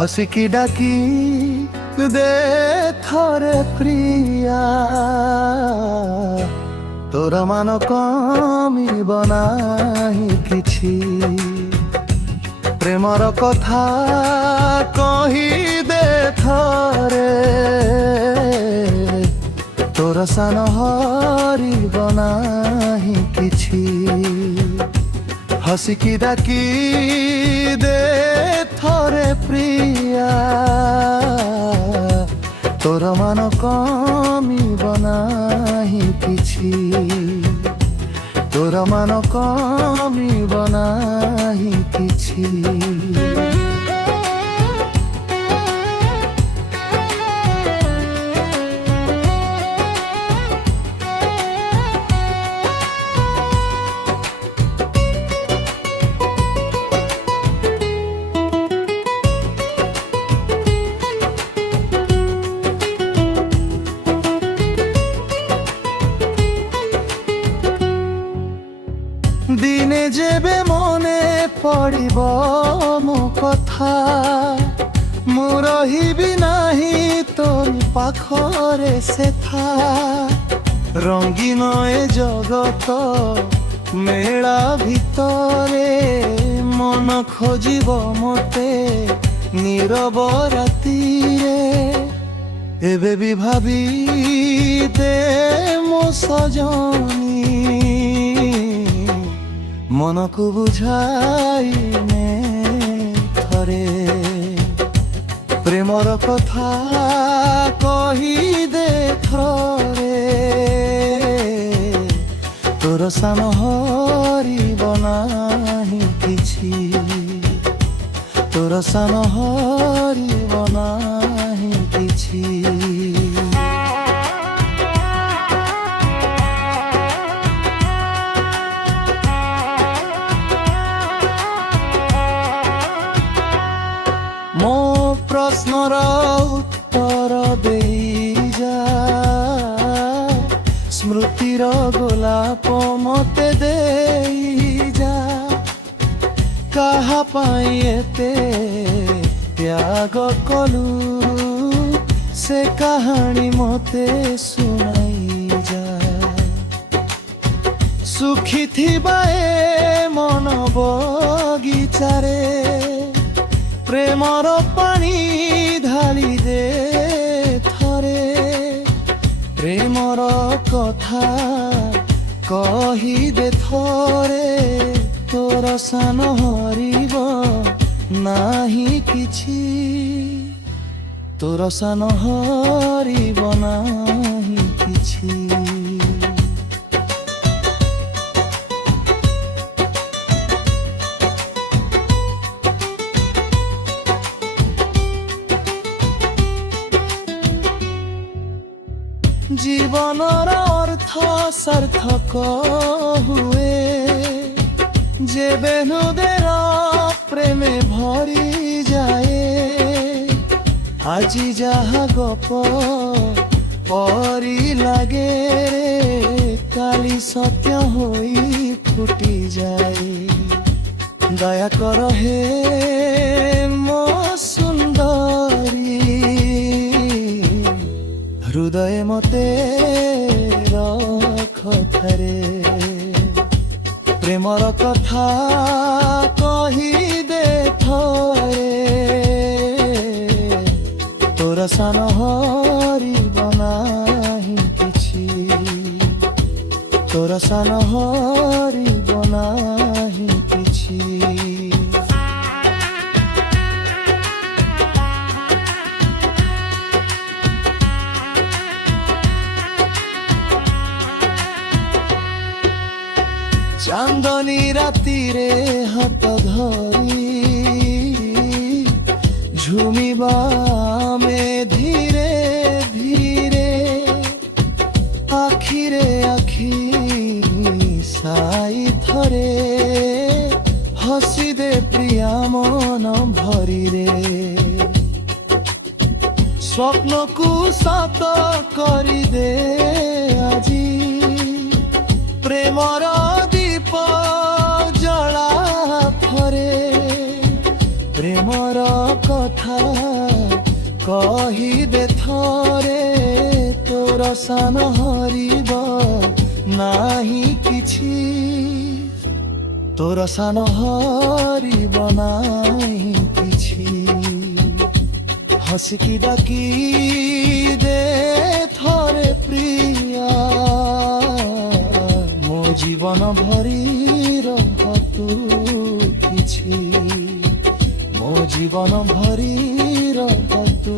हसिकी डाकी दे थरे प्रिया तोर मान कमी बनाही किछि प्रेमर कथा कही दे थरे तोर सान हरी बनाही किछि हसिकी डाकी दे थरे प्रिया तोर मान कमी बनाही किछि तोर मान कमी बनाही किछि दिने जेबे मने पड़िब मो कथा मु रहिबि नाही तोर पाखरे सेथा रंगीन ए जगत मेला भितरे मन खोजिब मते नीरब रातिरे एबे भी भाबी दे मो सजनी मन को बुझाई ने थरे प्रेमर कथा कही दे थरे तोर सान हरी बनाही किछि तोर सान हरी बनाही किछि मो प्रश्नर उत्तर देई जा स्मृतिर गोलाप मते देई जा कहा पाई एते त्याग कलु से कहानी मते सुनाई जा सुखी थिबा ए मन बगीचारे प्रेमर पानी ढाली दे थरे प्रेमर कथा कही दे थरे तोर सान हरिब नाही किछि तोर सान हरिब नाही किछि जीवनर अर्थ सार्थक हुए जेबे हृदयर प्रेमे भरी जाए আজি जहा गप परी लागे रे काली सत्य होई फुटी जाए दया कर हे मो सुंदरी हृदय मते रख थरे प्रेमर कथा कही दे थरे तोर सान हरिब नाही किछि तोर सान हरिब नाही किछि चांदनी राती रे हाथ धरी झुमिबा में धीरे धीरे आखिरे आखि साई थरे हसी दे प्रिया मन भरी रे स्वप्न को सात करी दे আজি प्रेमर दीप जला फरे प्रेमर कथा କହିବେ ଥରେ ତୋର ସାନ ହରିବ ନାହିଁ କିଛି, ତୋର ସାନ ହରିବ ନାହିଁ କିଛି। ହସିକି ଡାକି ଦେ ଥରେ ପ୍ରିୟା, ମୋ ଜୀବନ ଭରି ରହ ତୁ କିଛି, ମୋ ଜୀବନ ଭରି ରହ ତୁ